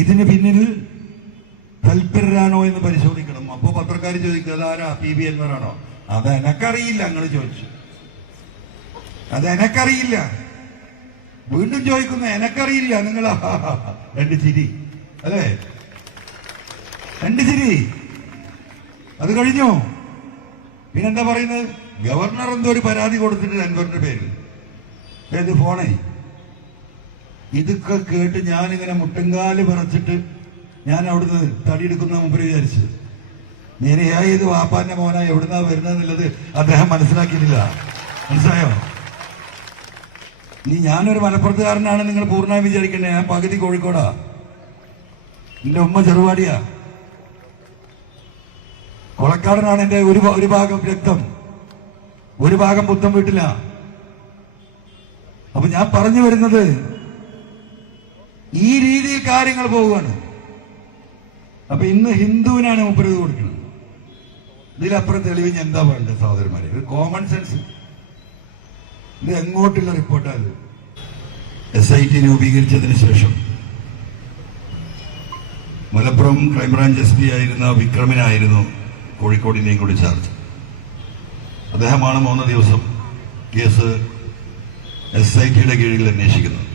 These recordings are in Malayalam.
ഇതിന് പിന്നിൽ തൽപരരാണോ എന്ന് പരിശോധിക്കണം. അപ്പോ പത്രക്കാർ ചോദിക്കുക അതാരാ PB അൻവറാണോ? അതെനക്കറിയില്ല. നിങ്ങൾ ചോദിച്ചു, അതെനക്കറിയില്ല. വീണ്ടും ചോദിക്കുന്നു, എനക്കറിയില്ല. നിങ്ങൾ രണ്ട് ചിരി അല്ലേ, രണ്ട് ചിരി. അത് കഴിഞ്ഞു. പിന്നെന്താ പറയുന്നത്? ഗവർണർ എന്തോ ഒരു പരാതി കൊടുത്തിട്ട് അൻവറിന്റെ പേരിൽ, ഏത് ഫോണേ. ഇതൊക്കെ കേട്ട് ഞാനിങ്ങനെ മുട്ടുംകാല് വിറച്ചിട്ട് ഞാൻ അവിടുന്ന് തടിയെടുക്കുന്ന മുമ്പ് വിചാരിച്ചു, ഇത് വാപ്പാന്റെ മോന എവിടുന്നാ വരുന്നതെന്നുള്ളത് അദ്ദേഹം മനസ്സിലാക്കിയിട്ടില്ല. മനസ്സിലായോ? ഇനി ഞാനൊരു മലപ്പുറത്തുകാരനാണ് നിങ്ങൾ പൂർണ്ണമായി വിചാരിക്കണ്ടേ. ഞാൻ പകുതി കോഴിക്കോടാ, എന്റെ ഉമ്മ ചെറുവാടിയാ, കൊളക്കാടനാണ് എന്റെ ഒരു ഭാഗം രക്തം, ഒരു ഭാഗം പുത്തം വീട്ടില. അപ്പൊ ഞാൻ പറഞ്ഞു വരുന്നത്, ഈ രീതിയിൽ കാര്യങ്ങൾ പോവുകയാണ്. അപ്പൊ ഇന്ന് ഹിന്ദുവിനാണ് മുപ്പത് കൊടുക്കുന്നത്. ഇതിലപ്പുറം തെളിവിന് എന്താ വേണ്ടത് സഹോദരന്മാരെ? ഒരു കോമൺ സെൻസ്. ഇത് എങ്ങോട്ടുള്ള റിപ്പോർട്ടാണ്? SIT രൂപീകരിച്ചതിന് ശേഷം മലപ്പുറം ക്രൈംബ്രാഞ്ച് SP ആയിരുന്ന വിക്രമിനായിരുന്നു കോഴിക്കോടിനെയും കൂടി ചാർജ്. അദ്ദേഹമാണ് 3 ദിവസം കേസ് SITയുടെ കീഴിൽ അന്വേഷിക്കുന്നത്.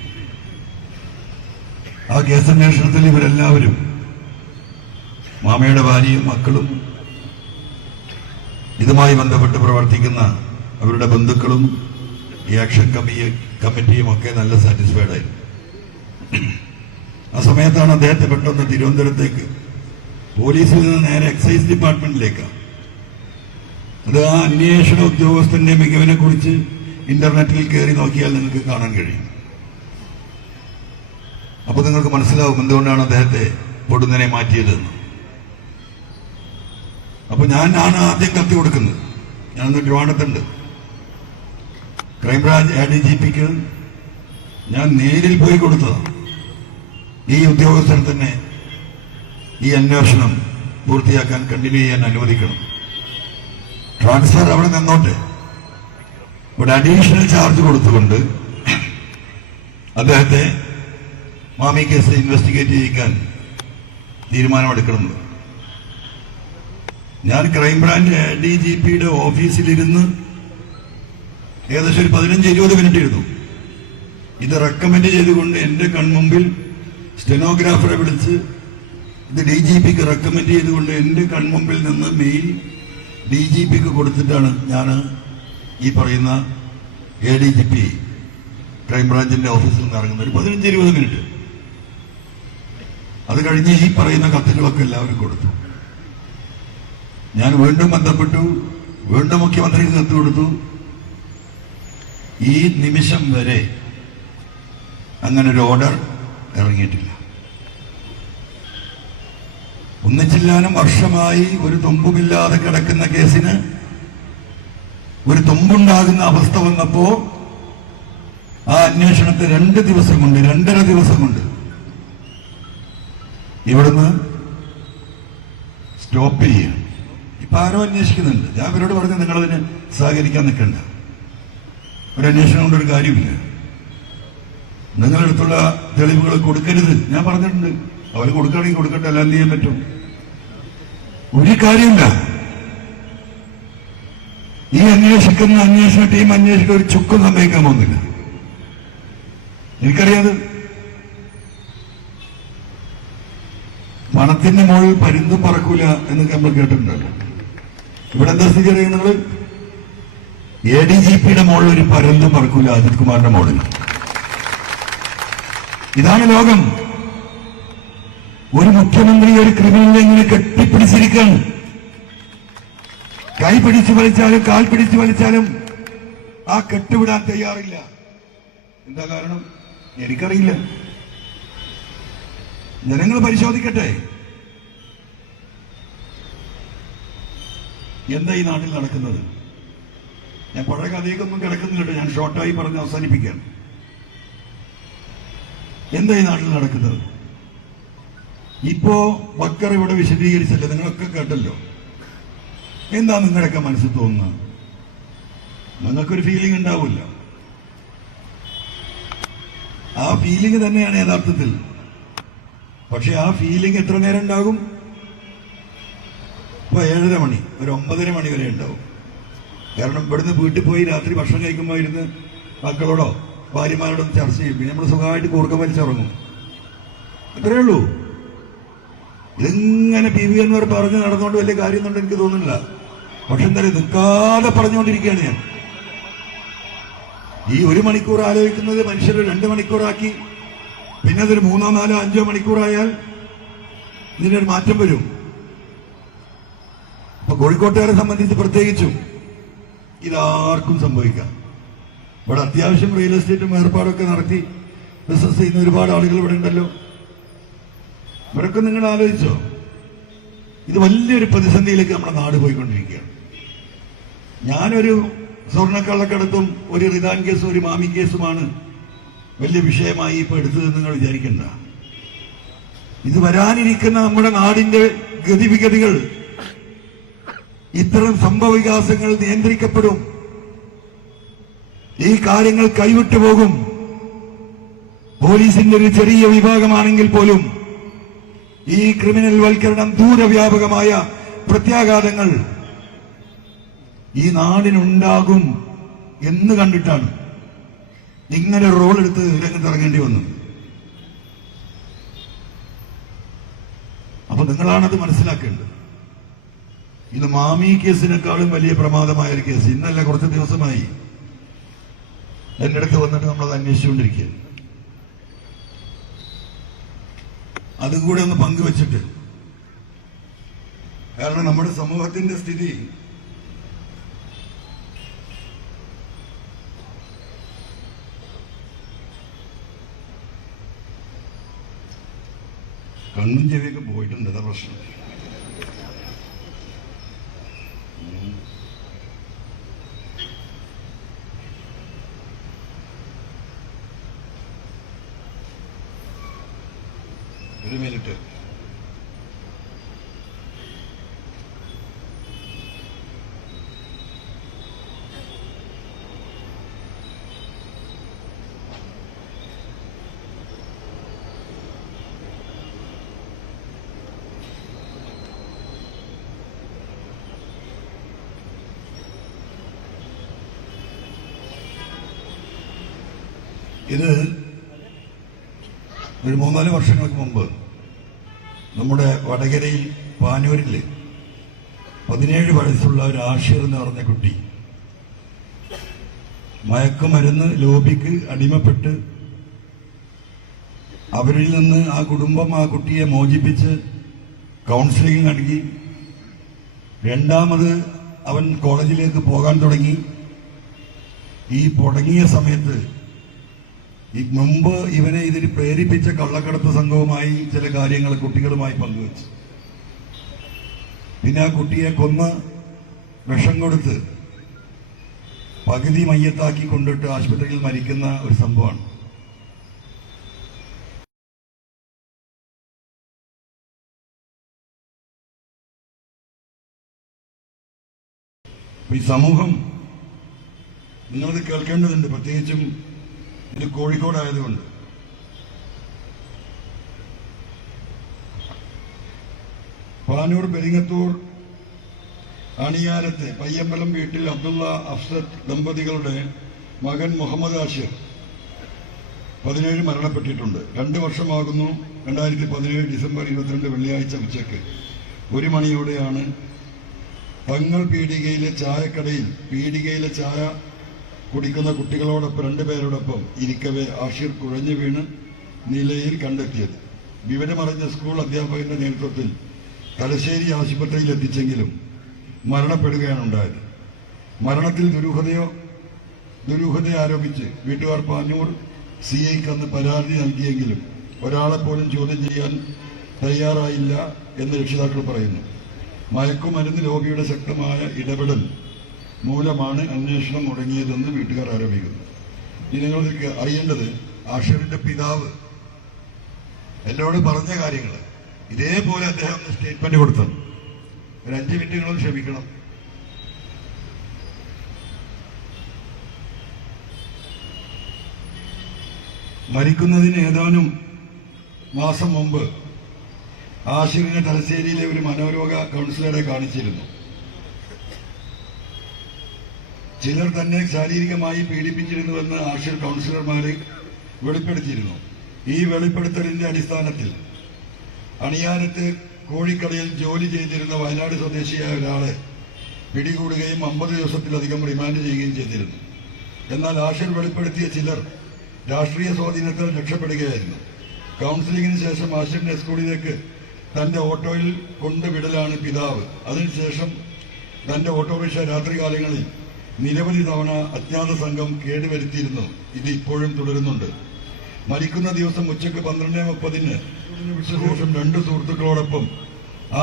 ആ കേസന്വേഷണത്തിൽ ഇവരെല്ലാവരും, മാമയുടെ ഭാര്യയും മക്കളും, ഇതുമായി ബന്ധപ്പെട്ട് പ്രവർത്തിക്കുന്ന അവരുടെ ബന്ധുക്കളും ഈ ആക്ഷൻ കമ്മിറ്റിയും ഒക്കെ നല്ല സാറ്റിസ്ഫൈഡ് ആയിരുന്നു. ആ സമയത്താണ് അദ്ദേഹത്തെ പെട്ടെന്ന് തിരുവനന്തപുരത്തേക്ക് പോലീസിൽ നിന്ന് നേരെ എക്സൈസ് ഡിപ്പാർട്ട്മെന്റിലേക്കാണ്. അത് ആ അന്വേഷണ ഉദ്യോഗസ്ഥന്റെ മികവിനെ കുറിച്ച് ഇന്റർനെറ്റിൽ കയറി നോക്കിയാൽ നിങ്ങൾക്ക് കാണാൻ കഴിയും. അപ്പൊ നിങ്ങൾക്ക് മനസ്സിലാവും എന്തുകൊണ്ടാണ് അദ്ദേഹത്തെ പൊടുന്നനെ മാറ്റിയതെന്ന്. അപ്പൊ ഞാനാണ് ആദ്യം കത്തി കൊടുക്കുന്നത്. ഞാനൊന്ന് ട്രിവാൻഡ്രത്തുണ്ട്. ക്രൈംബ്രാഞ്ച് ADGPക്ക് ഞാൻ നേരിൽ പോയി കൊടുത്തതാണ്. ഈ ഉദ്യോഗസ്ഥർ തന്നെ ഈ അന്വേഷണം പൂർത്തിയാക്കാൻ കണ്ടിന്യൂ ചെയ്യാൻ അനുവദിക്കണം. ട്രാൻസ്ഫർ അവിടെ നിന്നോട്ടെ, ഇവിടെ അഡീഷണൽ ചാർജ് കൊടുത്തുകൊണ്ട് അദ്ദേഹത്തെ മാമി കേസ് ഇൻവെസ്റ്റിഗേറ്റ് ചെയ്യിക്കാൻ തീരുമാനമെടുക്കണം. ഞാൻ ക്രൈംബ്രാഞ്ച് ADGPയുടെ ഓഫീസിലിരുന്ന് ഏകദേശം ഒരു 15-20 മിനിറ്റ് ഇരുന്നു. ഇത് റെക്കമെൻഡ് ചെയ്തുകൊണ്ട് എന്റെ കൺമുമ്പിൽ സ്റ്റെനോഗ്രാഫറെ വിളിച്ച് ഇത് DGPക്ക് റെക്കമെൻഡ് ചെയ്തുകൊണ്ട് എന്റെ കൺമുമ്പിൽ നിന്ന് മെയിൽ DGPക്ക് കൊടുത്തിട്ടാണ് ഞാൻ ഈ പറയുന്ന ADGP ക്രൈംബ്രാഞ്ചിന്റെ ഓഫീസിൽ നിന്ന് ഇറങ്ങുന്നത്. ഒരു 15-20 മിനിറ്റ്. അത് കഴിഞ്ഞ് ഈ പറയുന്ന കത്തുകളൊക്കെ എല്ലാവരും കൊടുത്തു. ഞാൻ വീണ്ടും ബന്ധപ്പെട്ടു, വീണ്ടും മുഖ്യമന്ത്രിക്ക് കത്ത് കൊടുത്തു. ഈ നിമിഷം വരെ അങ്ങനെ ഒരു ഓർഡർ ഇറങ്ങിയിട്ടില്ല. ഒന്നിച്ചില്ലാനും വർഷമായി ഒരു തുമ്പുമില്ലാതെ കിടക്കുന്ന കേസിന് ഒരു തുമ്പുണ്ടാകുന്ന അവസ്ഥ വന്നപ്പോ ആ അന്വേഷണത്തെ 2 ദിവസം കൊണ്ട്, 2.5 ദിവസം കൊണ്ട് ഇവിടുന്ന് സ്റ്റോപ്പ് ചെയ്യുക. ഇപ്പൊ ആരോ അന്വേഷിക്കുന്നുണ്ട്. ഞാൻ അവരോട് പറഞ്ഞു, നിങ്ങളതിന് സഹകരിക്കാൻ നിൽക്കണ്ട. ഒരു അന്വേഷണം കൊണ്ട് ഒരു കാര്യമില്ല. നിങ്ങളടുത്തുള്ള തെളിവുകൾ കൊടുക്കരുത് ഞാൻ പറഞ്ഞിട്ടുണ്ട്. അവർ കൊടുക്കുകയാണെങ്കിൽ കൊടുക്കട്ടെ, എല്ലാം ചെയ്യാൻ പറ്റും. ഒരു കാര്യമില്ല. ഈ അന്വേഷിക്കുന്ന അന്വേഷണ ടീം അന്വേഷിക്കാൻ ഒരു ചുക്കും സംഭവിക്കാൻ പോകുന്നില്ല. എനിക്കറിയാതെ പണത്തിന്റെ മുകളിൽ പരുന്തും പറക്കൂല എന്നൊക്കെ നമ്മൾ കേട്ടിട്ടുണ്ടല്ലോ. ഇവിടെ എന്താ സ്ഥിതി അറിയുന്നത്? ADGPയുടെ മുകളിൽ ഒരു പരുന്തും പറക്കൂല അജിത് കുമാറിന്റെ മുകളിൽ. ഇതാണ് ലോകം. ഒരു മുഖ്യമന്ത്രി ഒരു ക്രിമിനലിനെ ഇങ്ങനെ കെട്ടിപ്പിടിച്ചിരിക്കുകയാണ്. കൈ പിടിച്ചു വലിച്ചാലും കാൽ പിടിച്ചു വലിച്ചാലും ആ കെട്ടുവിടാൻ തയ്യാറില്ല. എന്താ കാരണം? എനിക്കറിയില്ല. ജനങ്ങൾ പരിശോധിക്കട്ടെ. എന്താ ഈ നാട്ടിൽ നടക്കുന്നത്? ഞാൻ പഴയ കഥയൊന്നും കിടക്കുന്നില്ല. ഞാൻ ഷോർട്ടായി പറഞ്ഞ് അവസാനിപ്പിക്കുകയാണ്. എന്താ ഈ നാട്ടിൽ നടക്കുന്നത്? ഇപ്പോ ബക്കർ ഇവിടെ വിശദീകരിച്ചല്ലോ, നിങ്ങളൊക്കെ കേട്ടല്ലോ. എന്താ നിങ്ങളുടെയൊക്കെ മനസ്സിൽ തോന്നുന്നത്? നിങ്ങൾക്കൊരു ഫീലിംഗ് ഉണ്ടാവില്ല. ആ ഫീലിംഗ് തന്നെയാണ് യഥാർത്ഥത്തിൽ പക്ഷെ ആ ഫീലിംഗ് എത്ര നേരം ഉണ്ടാകും? ഇപ്പൊ 7:30 മണി, ഒരു 9:30 മണി വരെ ഉണ്ടാവും. കാരണം ഇവിടുന്ന് വീട്ടിൽ പോയി രാത്രി ഭക്ഷണം കഴിക്കുമ്പോൾ ഇരുന്ന് മക്കളോടോ ഭാര്യമാരോടോ ചർച്ച ചെയ്യും. പിന്നെ നമ്മൾ സുഖമായിട്ട് കൂർക്കം വലിച്ചുറങ്ങും. അത്രയേ ഉള്ളൂ. ഇതിങ്ങനെ PV Anwar പറഞ്ഞ് നടന്നുകൊണ്ട് വലിയ കാര്യമൊന്നും എനിക്ക് തോന്നുന്നില്ല. പക്ഷെ എന്തായാലും നിൽക്കാതെ പറഞ്ഞുകൊണ്ടിരിക്കുകയാണ് ഞാൻ. ഈ 1 മണിക്കൂർ ആലോചിക്കുന്നത് മനുഷ്യർ 2 മണിക്കൂറാക്കി, പിന്നെ അതൊരു 3, 4, 5 മണിക്കൂറായാൽ ഇതിനൊരു മാറ്റം വരും. അപ്പൊ കോഴിക്കോട്ടുകാരെ സംബന്ധിച്ച് പ്രത്യേകിച്ചും ഇതാർക്കും സംഭവിക്കാം. ഇവിടെ അത്യാവശ്യം റിയൽ എസ്റ്റേറ്റും ഏർപ്പാടൊക്കെ നടത്തി ബിസിനസ് ചെയ്യുന്ന ഒരുപാട് ആളുകൾ ഇവിടെ ഉണ്ടല്ലോ. ഇവരൊക്കെ നിങ്ങൾ ആലോചിച്ചോ? ഇത് വലിയൊരു പ്രതിസന്ധിയിലേക്ക് നമ്മുടെ നാട് പോയിക്കൊണ്ടിരിക്കുകയാണ്. ഞാനൊരു സ്വർണ്ണക്കള്ളക്കടത്തും ഒരു റിദാൻ കേസും ഒരു മാമി കേസുമാണ് വലിയ വിഷയമായി ഇപ്പൊ എടുത്തതെന്ന് നിങ്ങൾ വിചാരിക്കണ്ട. ഇത് വരാനിരിക്കുന്ന നമ്മുടെ നാടിന്റെ ഗതിവിഗതികൾ, ഇത്തരം സംഭവ വികാസങ്ങൾ നിയന്ത്രിക്കപ്പെടും. ഈ കാര്യങ്ങൾ കൈവിട്ടു പോകും. പോലീസിന്റെ ഒരു ചെറിയ വിഭാഗമാണെങ്കിൽ പോലും ഈ ക്രിമിനൽ വൽക്കരണം ദൂരവ്യാപകമായ പ്രത്യാഘാതങ്ങൾ ഈ നാടിനുണ്ടാകും എന്ന് കണ്ടിട്ടാണ് ഇങ്ങനെ റോൾ എടുത്ത് രംഗത്തിറങ്ങേണ്ടി വന്നു. അപ്പൊ നിങ്ങളാണത് മനസ്സിലാക്കേണ്ടത്. ഇത് മാമി കേസിനേക്കാളും വലിയ പ്രമാദമായ ഒരു കേസ് ഇന്നല്ല, കുറച്ച് ദിവസമായി എന്റെ അടുത്ത് വന്നിട്ട് നമ്മളത് അന്വേഷിച്ചുകൊണ്ടിരിക്കുക. അതും കൂടെ ഒന്ന് പങ്കുവച്ചിട്ട്, കാരണം നമ്മുടെ സമൂഹത്തിന്റെ സ്ഥിതി കണ്ണും ചെവിയൊക്കെ പോയിട്ടുണ്ട്. അതാ പ്രശ്നം. ഒരു മിനിറ്റ്. ഇത് ഒരു 3-4 വർഷങ്ങൾക്ക് മുമ്പ് നമ്മുടെ വടകരയിൽ പാനൂരില് 17 വയസ്സുള്ള ഒരു ആഷിർ എന്ന് പറഞ്ഞ കുട്ടി മയക്കുമരുന്ന് ലോബിക്ക് അടിമപ്പെട്ട് അവരിൽ നിന്ന് ആ കുടുംബം ആ കുട്ടിയെ മോചിപ്പിച്ച് കൗൺസിലിംഗ് നൽകി. രണ്ടാമത് അവൻ കോളേജിലേക്ക് പോകാൻ തുടങ്ങി. ഈ തുടങ്ങിയ സമയത്ത് ഈ മുമ്പ് ഇവനെ ഇതിന് പ്രേരിപ്പിച്ച കള്ളക്കടത്ത് സംഘവുമായി ചില കാര്യങ്ങൾ കുട്ടികളുമായി പങ്കുവച്ചു. പിന്നെ ആ കുട്ടിയെ കൊന്ന് വിഷം കൊടുത്ത് പകുതി മയ്യത്താക്കി കൊണ്ടിട്ട് ആശുപത്രിയിൽ മരിക്കുന്ന ഒരു സംഭവമാണ്. ഈ സമൂഹം നിങ്ങളത് കേൾക്കേണ്ടതുണ്ട്, പ്രത്യേകിച്ചും ഇത് കോഴിക്കോടായതുകൊണ്ട്. പാനൂർ പെരിങ്ങത്തൂർ അണിയാരത്തെ പയ്യമ്പലം വീട്ടിൽ അബ്ദുള്ള അഫ്സത്ത് ദമ്പതികളുടെ മകൻ മുഹമ്മദ് ആഷിർ 17 മരണപ്പെട്ടിട്ടുണ്ട്. 2 വർഷമാകുന്നു. 2017 ഡിസംബർ 22 വെള്ളിയാഴ്ച ഉച്ചയ്ക്ക് 1 മണിയോടെയാണ് തങ്ങൾ പീടികയിലെ ചായ കുടിക്കുന്ന കുട്ടികളോടൊപ്പം 2 പേരോടൊപ്പം ഇരിക്കവെ ആഷിർ കുഴഞ്ഞു വീണ് നിലയിൽ കണ്ടെത്തിയത്. വിവരമറിഞ്ഞ സ്കൂൾ അധ്യാപകന്റെ നേതൃത്വത്തിൽ തലശ്ശേരി ആശുപത്രിയിൽ എത്തിച്ചെങ്കിലും മരണപ്പെടുകയാണ് ഉണ്ടായത്. മരണത്തിൽ ദുരൂഹത ആരോപിച്ച് വീട്ടുകാർ പാനൂർ CIക്ക് അന്ന് പരാതി നൽകിയെങ്കിലും ഒരാളെ പോലും ചോദ്യം ചെയ്യാൻ തയ്യാറായില്ല എന്ന് രക്ഷിതാക്കൾ പറയുന്നു. മയക്കുമരുന്ന് ലോബിയുടെ ശക്തമായ ഇടപെടൽ മൂലമാണ് അന്വേഷണം മുടങ്ങിയതെന്ന് വീട്ടുകാർ ആരോപിക്കുന്നു. ഇനി നിങ്ങൾ അറിയേണ്ടത്, ആഷിറിന്റെ പിതാവ് എന്നോട് പറഞ്ഞ കാര്യങ്ങൾ ഇതേപോലെ അദ്ദേഹം സ്റ്റേറ്റ്മെന്റ് കൊടുത്തു. ഒരു 5 മിനിറ്റ് നിങ്ങൾ ക്ഷമിക്കണം. മരിക്കുന്നതിന് ഏതാനും മാസം മുമ്പ് ആഷിറിനെ തലശ്ശേരിയിലെ ഒരു മനോരോഗ കൗൺസിലറെ കാണിച്ചിരുന്നു. ചിലർ തന്നെ ശാരീരികമായി പീഡിപ്പിച്ചിരുന്നുവെന്ന് ആഷിർ കൗൺസിലർമാരെ വെളിപ്പെടുത്തിയിരുന്നു. ഈ വെളിപ്പെടുത്തലിന്റെ അടിസ്ഥാനത്തിൽ അണിയാനത്ത് കോഴിക്കടയിൽ ജോലി ചെയ്തിരുന്ന വയനാട് സ്വദേശിയായ ഒരാളെ പിടികൂടുകയും 50 ദിവസത്തിലധികം റിമാൻഡ് ചെയ്യുകയും ചെയ്തിരുന്നു. എന്നാൽ ആഷിർ വെളിപ്പെടുത്തിയ ചിലർ രാഷ്ട്രീയ സ്വാധീനത്താൽ രക്ഷപ്പെടുകയായിരുന്നു. കൗൺസിലിംഗിന് ശേഷം ആഷിറിനെ സ്കൂളിലേക്ക് തന്റെ ഓട്ടോയിൽ കൊണ്ടുവിടലാണ് പിതാവ്. അതിനുശേഷം തന്റെ ഓട്ടോറിക്ഷ രാത്രികാലങ്ങളിൽ നിരവധി തവണ അജ്ഞാത സംഘം കേടുവരുത്തിയിരുന്നു. ഇത് ഇപ്പോഴും തുടരുന്നുണ്ട്. മരിക്കുന്ന ദിവസം ഉച്ചയ്ക്ക് 12:30 ശേഷം 2 സുഹൃത്തുക്കളോടൊപ്പം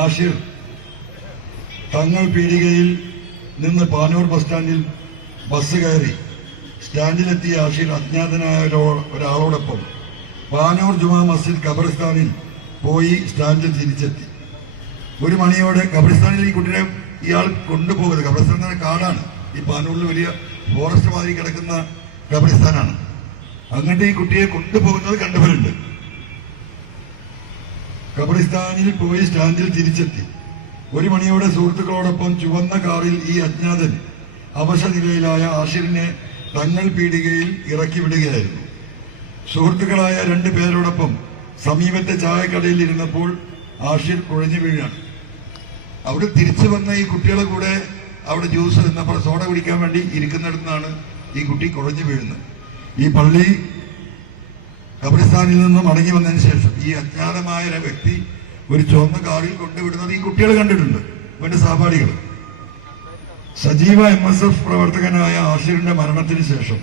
ആഷിർ തങ്ങൾ പീടികയിൽ നിന്ന് പാനൂർ ബസ് സ്റ്റാൻഡിൽ ബസ് കയറി. സ്റ്റാൻഡിലെത്തിയ ആഷിർ അജ്ഞാതനായ ഒരാളോടൊപ്പം പാനൂർ ജുമാ മസ്ജിദ് ഖബർസ്ഥാനിൽ പോയി സ്റ്റാൻഡിൽ തിരിച്ചെത്തി. 1 മണിയോടെ ഖബർസ്ഥാനിൽ ഈ കുട്ടിയെ ഇയാൾ കൊണ്ടുപോകുന്നത്, ഖബർസ്ഥാൻ കാടാണ്, ഈ പാനൂരിൽ വലിയ ഫോറസ്റ്റ് മാതിരി കിടക്കുന്ന ഖബർസ്ഥാനാണ്. അങ്ങോട്ട് ഈ കുട്ടിയെ കൊണ്ടുപോകുന്നത് കണ്ടവരുണ്ട്. ഖബർസ്ഥാനിൽ പോയി സ്റ്റാൻഡിൽ തിരിച്ചെത്തി. 1 മണിയോടെ സുഹൃത്തുക്കളോടൊപ്പം ചുവന്ന കാറിൽ ഈ അജ്ഞാതൻ അവശനിലയിലായ ആഷിറിനെ തങ്ങൾ പീടികയിൽ ഇറക്കി വിടുകയായിരുന്നു. സുഹൃത്തുക്കളായ 2 പേരോടൊപ്പം സമീപത്തെ ചായക്കടയിൽ ഇരുന്നപ്പോൾ ആഷിർ കുഴഞ്ഞു വീഴാണ്. അവിടെ തിരിച്ചു വന്ന ഈ കുട്ടികളെ കൂടെ അവിടെ ജ്യൂസ് എന്നപ്പോൾ സോഡ കുടിക്കാൻ വേണ്ടി ഇരിക്കുന്നിടത്തുനിന്നാണ് ഈ കുട്ടി കുഴഞ്ഞു വീഴുന്നത്. ഈ പള്ളി ഖബർസ്ഥാനിൽ നിന്ന് മടങ്ങി വന്നതിന് ശേഷം ഈ അജ്ഞാതമായ വ്യക്തി ഒരു ചുവന്ന കാറിൽ കൊണ്ടുവിടുന്നത് ഈ കുട്ടികൾ കണ്ടിട്ടുണ്ട്, ഇവന്റെ സഹപാഠികൾ. സജീവ MSF പ്രവർത്തകനായ ആഷിറിന്റെ മരണത്തിന് ശേഷം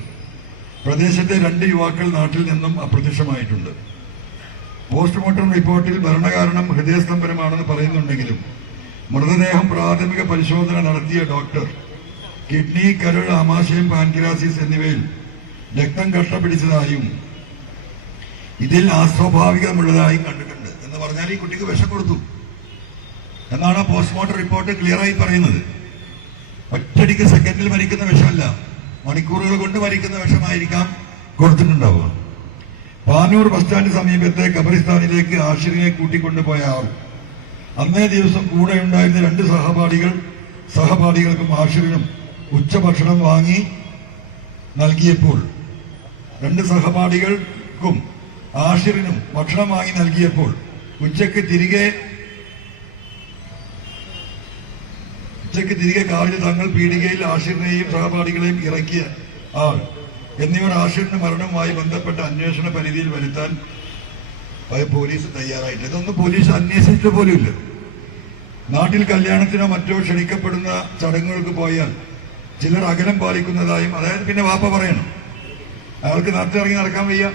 പ്രദേശത്തെ 2 യുവാക്കൾ നാട്ടിൽ നിന്നും അപ്രത്യക്ഷമായിട്ടുണ്ട്. പോസ്റ്റ്മോർട്ടം റിപ്പോർട്ടിൽ മരണകാരണം ഹൃദയസ്തംഭനമാണെന്ന് പറയുന്നുണ്ടെങ്കിലും മൃതദേഹം പ്രാഥമിക പരിശോധന നടത്തിയ ഡോക്ടർ കിഡ്നി, കരൾ, ആമാശയം, പാൻക്രിയാസിസ് എന്നിവയിൽ രക്തം കട്ട പിടിച്ചതായും ഇതിൽ അസ്വാഭാവികമുള്ളതായും കണ്ടിട്ടുണ്ട്. എന്ന് പറഞ്ഞാൽ ഈ കുട്ടിക്ക് വിഷം കൊടുത്തു എന്നാണ് പോസ്റ്റ്മോർട്ടം റിപ്പോർട്ട് ക്ലിയറായി പറയുന്നത്. ഒറ്റടിക്ക് സെക്കൻഡിൽ മരിക്കുന്ന വിഷമല്ല, മണിക്കൂറുകൾ കൊണ്ട് മരിക്കുന്ന വിഷമായിരിക്കാം കൊടുത്തിട്ടുണ്ടാവുക. പാനൂർ ബസ് സ്റ്റാൻഡ് സമീപത്തെ ഖബറിസ്ഥാനിലേക്ക് ആഷിറിനെ കൂട്ടിക്കൊണ്ടുപോയ ആൾ അന്നേ ദിവസം കൂടെ ഉണ്ടായിരുന്ന 2 സഹപാഠികൾക്കും ആഷിറിനും ഉച്ചഭക്ഷണം വാങ്ങി നൽകിയപ്പോൾ 2 സഹപാഠികൾക്കും ആഷിറിനും ഭക്ഷണം വാങ്ങി നൽകിയപ്പോൾ ഉച്ചയ്ക്ക് തിരികെ കാറിൽ തങ്ങൾ പീടികയിൽ ആഷിറിനെയും സഹപാഠികളെയും ഇറക്കിയ ആൾ എന്നിവർ ആഷിറിന്റെ മരണവുമായി ബന്ധപ്പെട്ട അന്വേഷണ പരിധിയിൽ വരുത്താൻ പോലീസ് തയ്യാറായിട്ടില്ല. ഇതൊന്നും പോലീസ് അന്വേഷിച്ചിട്ട് പോലുമില്ല. നാട്ടിൽ കല്യാണത്തിനോ മറ്റോ ക്ഷണിക്കപ്പെടുന്ന ചടങ്ങുകൾക്ക് പോയാൽ ചിലർ അകലം പാലിക്കുന്നതായും, അതായത് പിന്നെ വാപ്പ പറയണം, അയാൾക്ക് നാട്ടിലിറങ്ങി നടക്കാൻ വയ്യ,